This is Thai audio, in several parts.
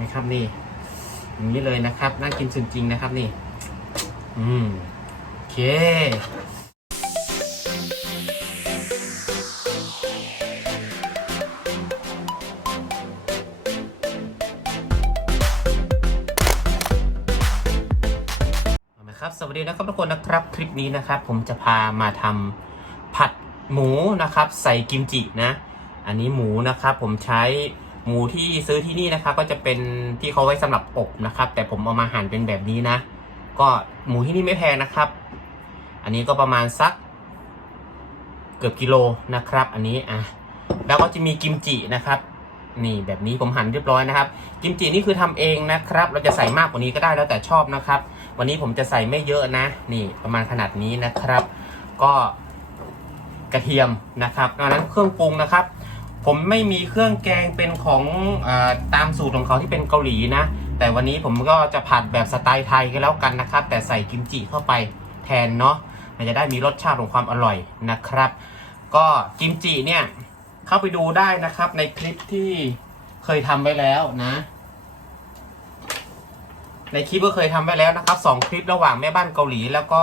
ไหมครับนี่อย่างนี้เลยนะครับน่ากินจริงๆนะครับนี่ อืมโอเคครับสวัสดีนะครับทุกคนนะครับคลิปนี้นะครับ ผมจะพามาทำผัดหมูนะครับ ใส่กิมจินะ อันนี้หมูนะครับ ผมใช้ หมูที่ซื้อที่นี่นะครับ ก็จะเป็นที่เขาไว้สำหรับอบนะครับ แต่ผมเอามาหั่นเป็นแบบนี้นะ ก็หมูที่นี่ไม่แพงนะครับ อันนี้ก็ประมาณสักเกือบกิโลนะครับ อันนี้อะแล้วก็จะมีกิมจินะครับ นี่แบบนี้ผมหั่นเรียบร้อยนะครับ กิมจินี่คือทำเองนะครับ เราจะใส่มากกว่านี้ก็ได้แล้วแต่ชอบนะครับ วันนี้ผมจะใส่ไม่เยอะนะ นี่ประมาณขนาดนี้นะครับ ก็กระเทียมนะครับดังนั้นเครื่องปรุงนะครับ ผมไม่มีเครื่องแกงเป็นของอตามสูตรของเขาที่เป็นเกาหลีนะ แต่วันนี้ผมก็จะผัดแบบสไตล์ไทยก็แล้วกันนะครับ แต่ใส่กิมจิเข้าไปแทนเนาะมันจะได้มีรสชาติของความอร่อยนะครับ ก็กิมจิเนี่ยเข้าไปดูได้นะครับในคลิปที่เคยทำไว้แล้วนะ ในคลิปก็เคยทำไว้แล้วนะครับสองคลิประหว่างแม่บ้านเกาหลีแล้วก็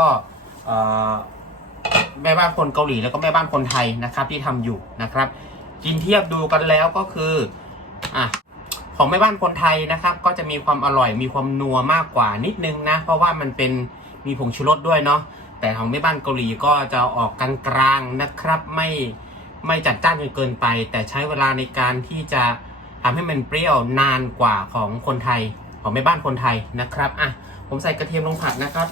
แม่บ้านคนเกาหลีแล้วก็แม่บ้านคนไทยนะครับ ที่ทำอยู่นะครับ กินเทียบดูกันแล้วก็คืออะของแม่บ้านคนไทยนะครับ ก็จะมีความอร่อยมีความนัวมากกว่านิดนึงนะ เพราะว่ามันเป็นมีผงชูรสด้วยเนาะแต่ของแม่บ้านเกาหลีก็จะออกกลางๆนะครับไม่ไม่จัดจ้านจนเกินไป แต่ใช้เวลาในการที่จะทำให้มันเปรี้ยวนานกว่าของคนไทย ของแม่บ้านคนไทยนะครับอะผมใส่กระเทียมลงผัดนะครับ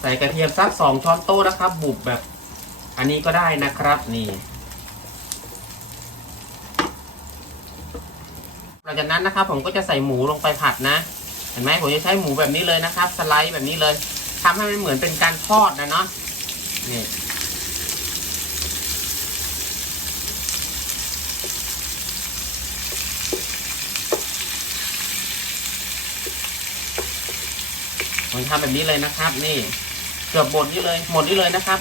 ใส่กระเทียมสักสองช้อนโต๊ะนะครับ บุบแบบอันนี้ก็ได้นะครับนี่หลังจากนั้นนะครับ ผมก็จะใส่หมูลงไปผัดนะ เห็นไหมผมจะใช้หมูแบบนี้เลยนะครับ สไลด์แบบนี้เลยทำให้มันเหมือนเป็นการทอดนะเนาะนี่ผมทำแบบนี้เลยนะครับ นี่ เกือบหมดนี่เลยหมดนี่เลยนะครับ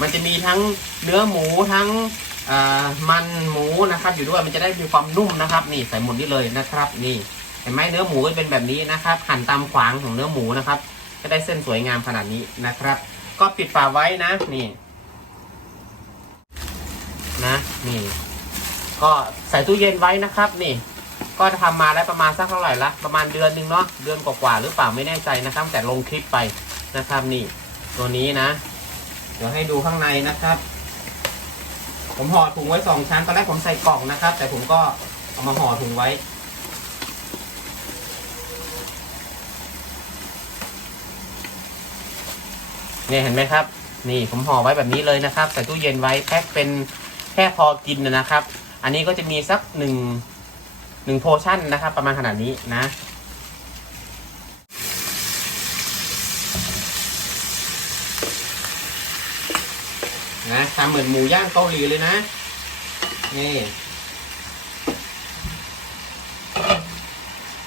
มันจะมีทั้งเนื้อหมูทั้งมันหมูนะครับ อยู่ด้วยมันจะได้มีความนุ่มนะครับ นี่ใส่หมดนี่เลยนะครับ นี่เห็นไหมเนื้อหมูก็เป็นแบบนี้นะครับ หั่นตามขวางของเนื้อหมูนะครับ ก็ได้เส้นสวยงามขนาดนี้นะครับ ก็ปิดฝาไว้นะนี่นะนี่ ก็ใส่ตู้เย็นไว้นะครับ นี่ ก็ทำมาแล้วประมาณสักเท่าไหร่ละประมาณเดือนนึงเนาะเดือนกว่าๆหรือเปล่าไม่แน่ใจนะครับ แต่ลงคลิปไปนะครับนี่ ตัวนี้นะ เดี๋ยวให้ดูข้างในนะครับ ผมห่อถุงไว้สองชั้นตอนแรกผมใส่กล่องนะครับ แต่ผมก็เอามาห่อถุงไว้ เนี่ยเห็นไหมครับ นี่ผมห่อไว้แบบนี้เลยนะครับ ใส่ตู้เย็นไว้แพ็คเป็นแค่พอกินนะครับ อันนี้ก็จะมีสักหนึ่งหนึ่งโพชั่นนะครับ ประมาณขนาดนี้นะ นะทำเหมือนหมูย่างเกาหลีเลยนะ นี่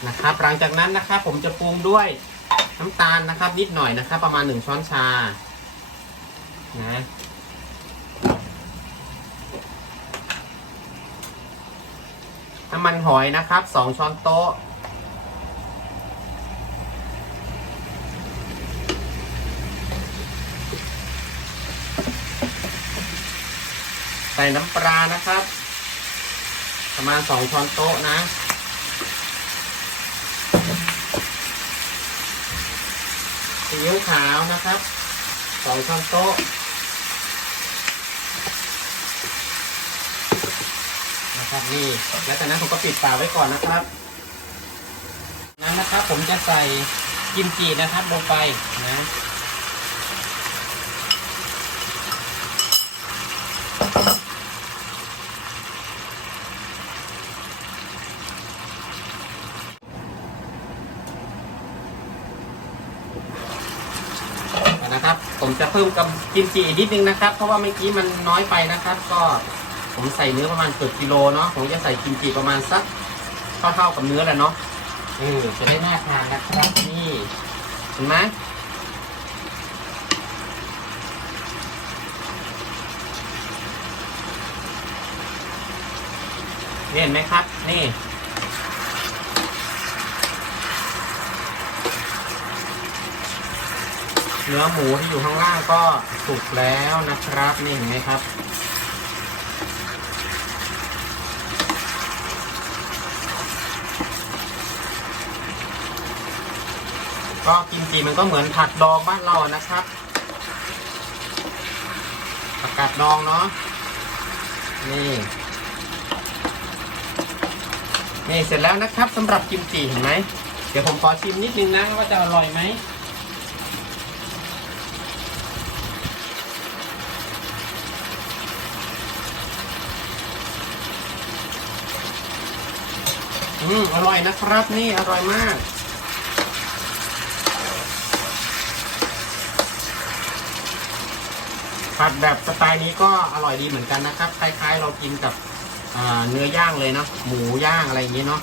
นะครับ หลังจากนั้นนะครับผมจะปรุงด้วยน้ำตาลนะครับ นิดหน่อยนะครับ ประมาณหนึ่งช้อนชา นะน้ำมันหอยนะครับสองช้อนโต๊ะ ส่น้ำปลานะครับ ประมาณสองช้อนโต๊ะนะ ซีอิ๊วขาวนะครับสองช้อนโต๊ะนะครับนี่แล้วจากนั้นผมก็ปิดฝาไว้ก่อนนะครับ นั้นนะครับผมจะใส่กิมจินะครับลงไปนะ นะครับ ผมจะเพิ่มกับกิมจิอีกนิดนึงนะครับ เพราะว่าเมื่อกี้มันน้อยไปนะครับ ก็ผมใส่เนื้อประมาณเกือบกิโลเนาะผมจะใส่กิมจิประมาณสักเท่าๆกับเนื้อแหละเนาะเออจะได้น่าทานนะครับนี่เห็นไหมเห็นไหมครับ นี่ เนื้อหมูที่อยู่ข้างล่างก็สุกแล้วนะครับนี่เห็นไหมครับ ก็กิมจิมันก็เหมือนผัดดองบ้านเรานะครับผักกาดดองเนาะนี่นี่เสร็จแล้วนะครับสำหรับกิมจิเห็นไหมเดี๋ยวผมขอชิมนิดนึงนะว่าจะอร่อยไหม อืมอร่อยนะครับนี่อร่อยมากผัดแบบสไตล์นี้ก็อร่อยดีเหมือนกันนะครับคล้ายๆ เรากินกับเนื้อย่างเลยเนาะหมูย่างอะไรอย่างนี้เนาะ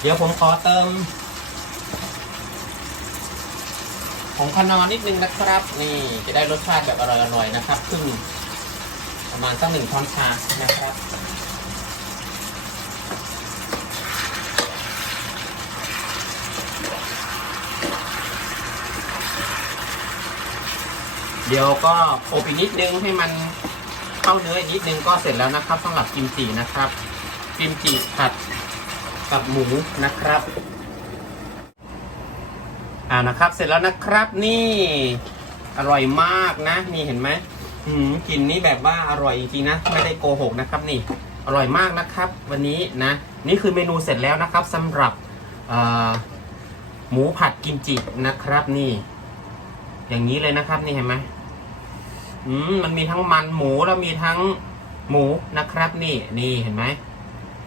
เดี๋ยวผมขอเติมของขนอนนิดนึงนะครับ นี่จะได้รสชาติแบบอร่อยๆนะครับครึ่งประมาณสักหนึ่งช้อนชานะครับ เดี๋ยวก็อบอีกนิดนึงให้มันเข้าเนื้ออีกนิดนึงก็เสร็จแล้วนะครับสำหรับกิมจินะครับกิมจิผัดกับหมูนะครับอ่านะครับ เสร็จแล้วนะครับนี่ อร่อยมากนะ นี่เห็นไหมหืมกลินนี่แบบว่าอร่อยจริงๆนะไม่ได้โกหกนะครับนี่ อร่อยมากนะครับ วันนี้นะ นี่คือเมนูเสร็จแล้วนะครับสำหรับหมูผัดกิมจินะครับนี่ อย่างนี้เลยนะครับนี่เห็นไหม อืมมันมีทั้งมันหมูแล้วมีทั้งหมูนะครับนี่นี่เห็นไหม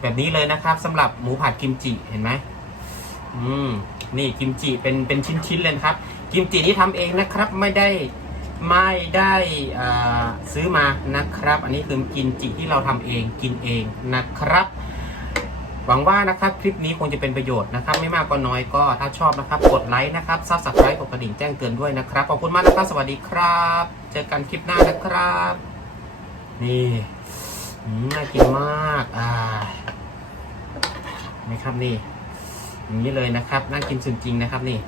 แบบนี้เลยนะครับสำหรับหมูผัดกิมจิเห็นไหมอืมนี่กิมจิเป็นเป็นชิ้นๆเลยครับ กิมจิที่ทำเองนะครับ ไม่ได้ไม่ได้อ่าซื้อมานะครับ อันนี้คือกิมจิที่เราทำเองกินเองนะครับ หวังว่านะครับคลิปนี้คงจะเป็นประโยชน์นะครับ ไม่มากก็น้อยก็ถ้าชอบนะครับ กดไลค์นะครับซับสไครต์กดกระดิ่งแจ้งเตือนด้วยนะครับขอบคุณมากนะครับสวัสดีครับ เจอกันคลิปหน้านะครับ นี่น่ากินมากอ่านี่ครับนี่อย่างนี้เลยนะครับ น่ากินจริงๆนะครับนี่